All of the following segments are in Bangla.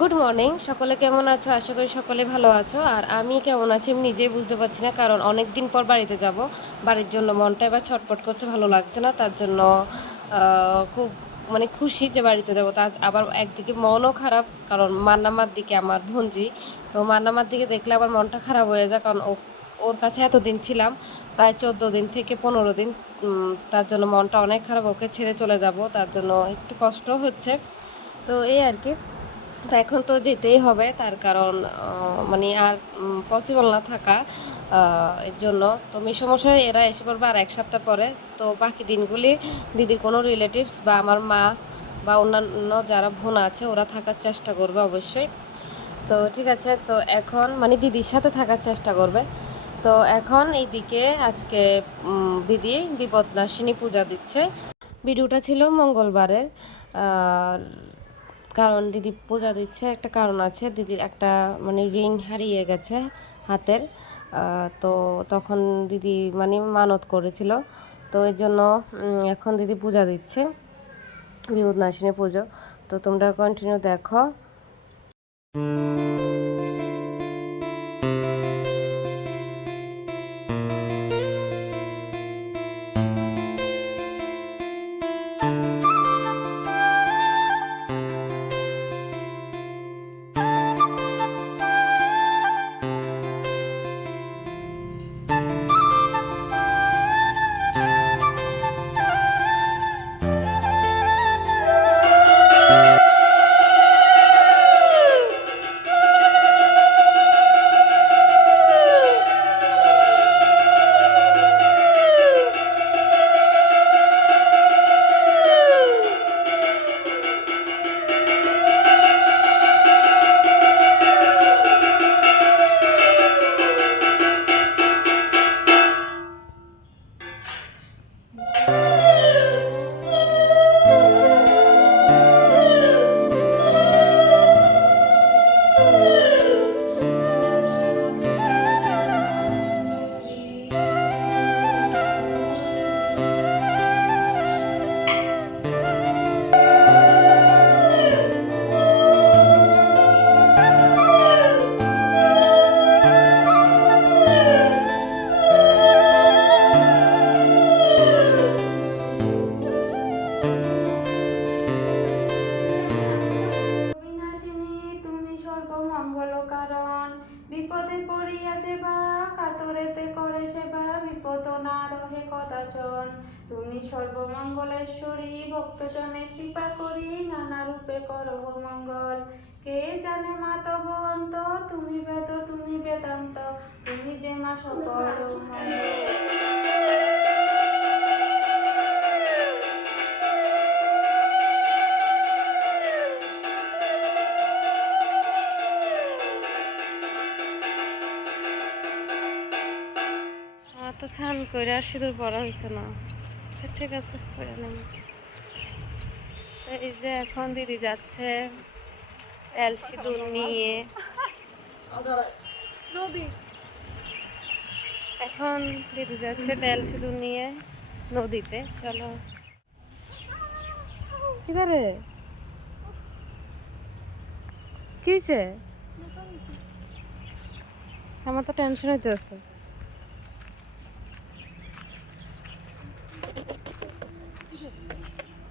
গুড মর্নিং সকলে কেমন আছো? আশা করি সকলে ভালো আছো। আর আমি কেমন আছি আমি নিজেই বুঝতে পারছি না, কারণ অনেক দিন পর বাড়িতে যাব। বাড়ির জন্য মনটা এবার ছটপট করছে, ভালো লাগছে না। তার জন্য খুব মানে খুশি যে বাড়িতে যাব। তা আবার একদিকে মনও খারাপ, কারণ মান্নামার দিকে আমার ভঞ্জি। তো মান্নামার দিকে দেখলে আবার মনটা খারাপ হয়ে যায়, কারণ ওর কাছে এতদিন ছিলাম, প্রায় চোদ্দ দিন থেকে পনেরো দিন। তার জন্য মনটা অনেক খারাপ, ওকে ছেড়ে চলে যাব। তার জন্য একটু কষ্ট হচ্ছে। তো এই আর কি। তো এখন তো যেতেই হবে, তার কারণ মানে আর পসিবল না থাকা এর জন্য। তো মিশমশাই, এরা এসে পড়বে আর এক সপ্তাহ পরে। তো বাকি দিনগুলি দিদির কোনো রিলেটিভস বা আমার মা বা অন্যান্য যারা বোন আছে, ওরা থাকার চেষ্টা করবে অবশ্যই। তো ঠিক আছে, তো এখন মানে দিদির সাথে থাকার চেষ্টা করবে। তো এখন এইদিকে আজকে দিদি বিপদনাশিনী পূজা দিচ্ছে। ভিডিওটা ছিল মঙ্গলবারের, আর কারণ দিদি পূজা দিচ্ছে, একটা কারণ আছে, দিদির একটা মানে রিং হারিয়ে গেছে হাতের তো তখন দিদি মানে মানত করেছিল। তো এই জন্য এখন দিদি পূজা দিচ্ছে বিভূত নাসিনী পুজো। তো তোমরা কন্টিনিউ দেখো। সর্বমঙ্গলেশ্বরী, ভক্তজনে কৃপা করি, নানা রূপে করহ মঙ্গল। কে জানে মা তব অন্ত, তুমি বেদ, তুমি বেদান্ত, তুমি যে মা সকল আমার তো ছান করে আর সিঁদুর পরা হয়েছে না। ঠিক আছে, করে নেব। এই যে এখন দিদি যাচ্ছে তেল সিঁদুর নিয়ে। এখন দিদি যাচ্ছে তেল সিঁদুর নিয়ে নদীতে, চলো। কি করে? কি হয়েছে আমার তো টেনশন হইতেছে।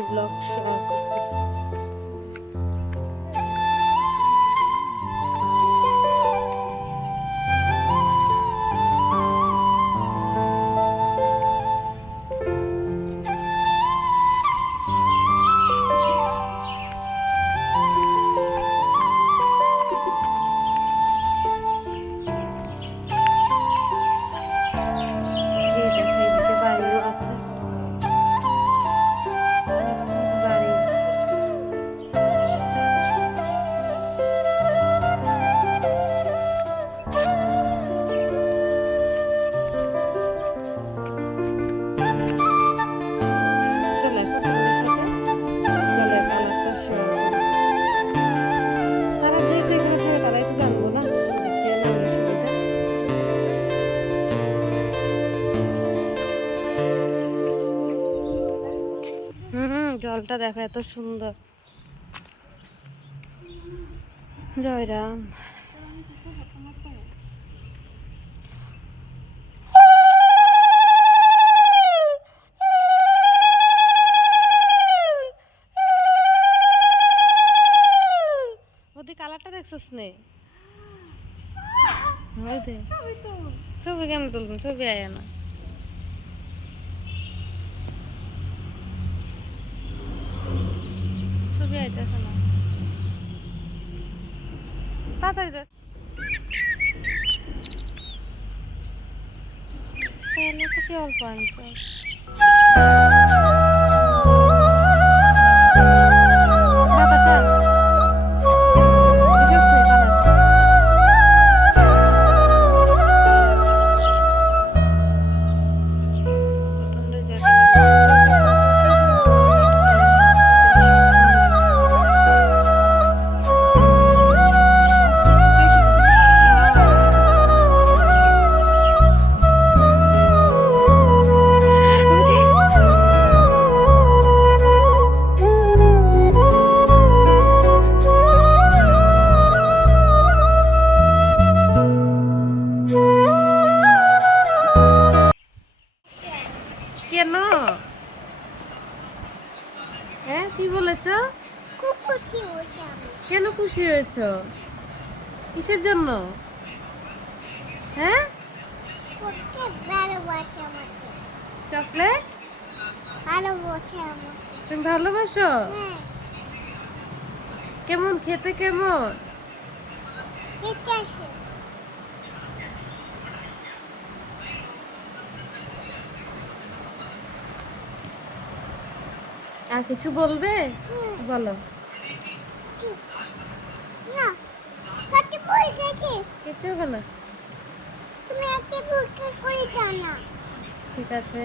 সারাদিন ব্লগ শেয়ার জলটা দেখো এত সুন্দর। জয়রাম কালারটা দেখছিস নে? ছবি কেন তুলবেন ছবি আয় না। ছবি আইতেছে না তাড়াতাড়ি দে তাহলে তো কি অল্প আনছে খুশি হয়েছে আমি। কেন খুশি হয়েছ? কিসের জন্য? হ্যাঁ? চকলেট? তুমি ভালোবাসো? হ্যাঁ। কেমন? খেতে কেমন? আর কিছু বলবে? বলো ঠিক। না কত দেখে? কিছু হলো তুমি একটা পুরস্কার করে দাও না। ঠিক আছে।